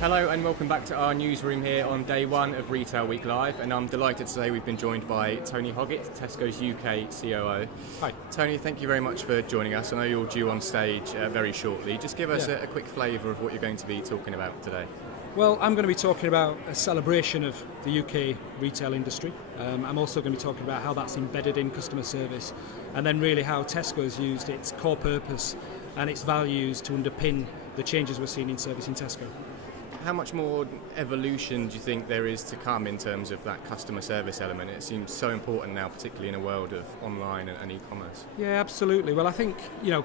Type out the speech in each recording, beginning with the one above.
Hello and welcome back to our newsroom here on day one of Retail Week Live, and I'm delighted to say we've been joined by Tony Hoggett, Tesco's UK COO. Hi. Tony, thank you very much for joining us. I know you're due on stage very shortly. Just give us a quick flavour of what you're going to be talking about today. Well, I'm going to be talking about a celebration of the UK retail industry. I'm also going to be talking about how that's embedded in customer service, and then really how Tesco has used its core purpose and its values to underpin the changes we're seeing in service in Tesco. How much more evolution do you think there is to come in terms of that customer service element? It seems so important now, particularly in a world of online and e-commerce. Yeah, absolutely. Well, I think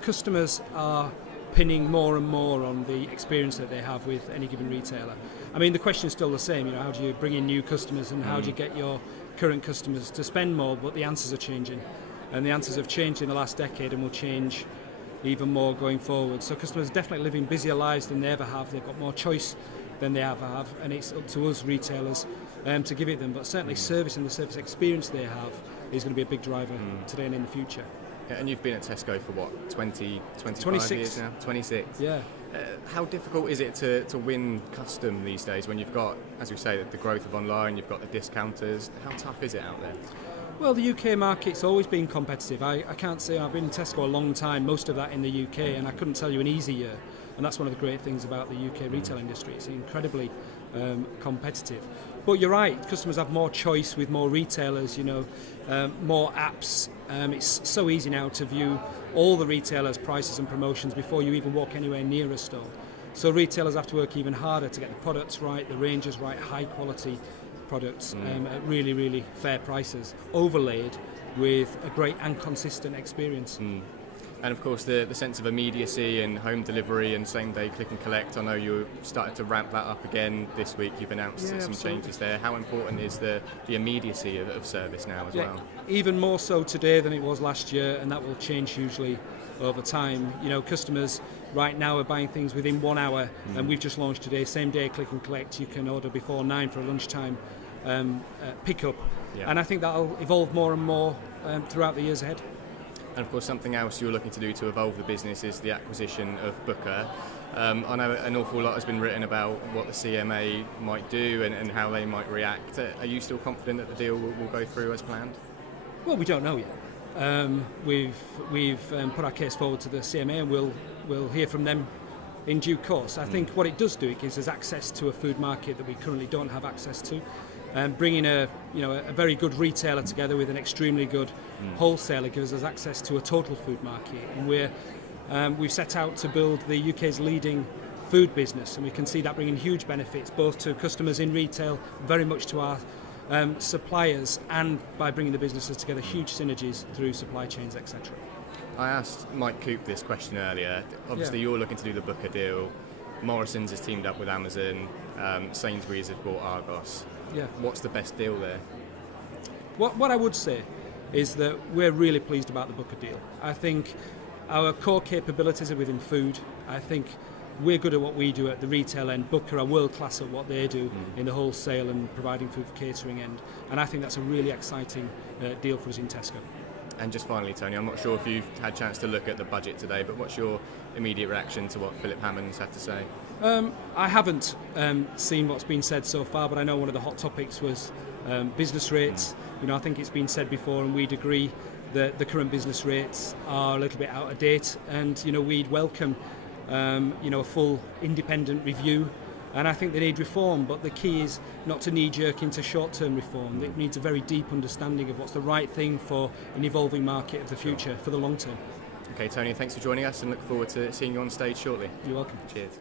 customers are pinning more and more on the experience that they have with any given retailer. I mean, the question is still the same. How do you bring in new customers and how do you get your current customers to spend more? But the answers are changing, and the answers have changed in the last decade and will change even more going forward. So customers are definitely living busier lives than they ever have. They've got more choice than they ever have, and it's up to us retailers to give it them. But certainly service and the service experience they have is going to be a big driver today and in the future. Yeah, and you've been at Tesco for what, 25 26 years now? 26. Yeah. How difficult is it to win custom these days when you've got, as we say, the growth of online, you've got the discounters? How tough is it out there? Well, the UK market's always been competitive. I can't say I've been in Tesco a long time, most of that in the UK, and I couldn't tell you an easy year. And that's one of the great things about the UK retail industry. It's incredibly competitive. But you're right, customers have more choice with more retailers, more apps. It's so easy now to view all the retailers' prices and promotions before you even walk anywhere near a store. So retailers have to work even harder to get the products right, the ranges right, high quality products at really, really fair prices, overlaid with a great and consistent experience. And of course the sense of immediacy and home delivery and same day click and collect. I know you're starting to ramp that up again this week. You've announced some changes there. How important is the immediacy of service now as well? Even more so today than it was last year, and that will change hugely over time. Customers right now are buying things within 1 hour, and we've just launched today same day click and collect. You can order before 9 for a lunchtime pickup, and I think that'll evolve more and more throughout the years ahead. And of course something else you're looking to do to evolve the business is the acquisition of Booker. I know an awful lot has been written about what the CMA might do and how they might react. Are you still confident that the deal will go through as planned? Well, we don't know yet. We've put our case forward to the CMA, and we'll hear from them in due course. I think what it does do, it gives us access to a food market that we currently don't have access to. Bringing a very good retailer together with an extremely good wholesaler gives us access to a total food market, and we've set out to build the UK's leading food business, and we can see that bringing huge benefits both to customers in retail, very much to our suppliers, and by bringing the businesses together, huge synergies through supply chains, etc. I asked Mike Coop this question earlier. Obviously you're looking to do the Booker deal. Morrison's has teamed up with Amazon. Sainsbury's have bought Argos. Yeah. What's the best deal there? What I would say is that we're really pleased about the Booker deal. I think our core capabilities are within food. I think we're good at what we do at the retail end. Booker are world class at what they do in the wholesale and providing food for catering end. And I think that's a really exciting deal for us in Tesco. And just finally, Tony, I'm not sure if you've had a chance to look at the budget today, but what's your immediate reaction to what Philip Hammond's had to say? I haven't seen what's been said so far, but I know one of the hot topics was business rates. I think it's been said before, and we'd agree that the current business rates are a little bit out of date, and we'd welcome a full independent review. And I think they need reform, but the key is not to knee-jerk into short-term reform. It needs a very deep understanding of what's the right thing for an evolving market of the future for the long term. Okay, Tony, thanks for joining us, and look forward to seeing you on stage shortly. You're welcome. Cheers.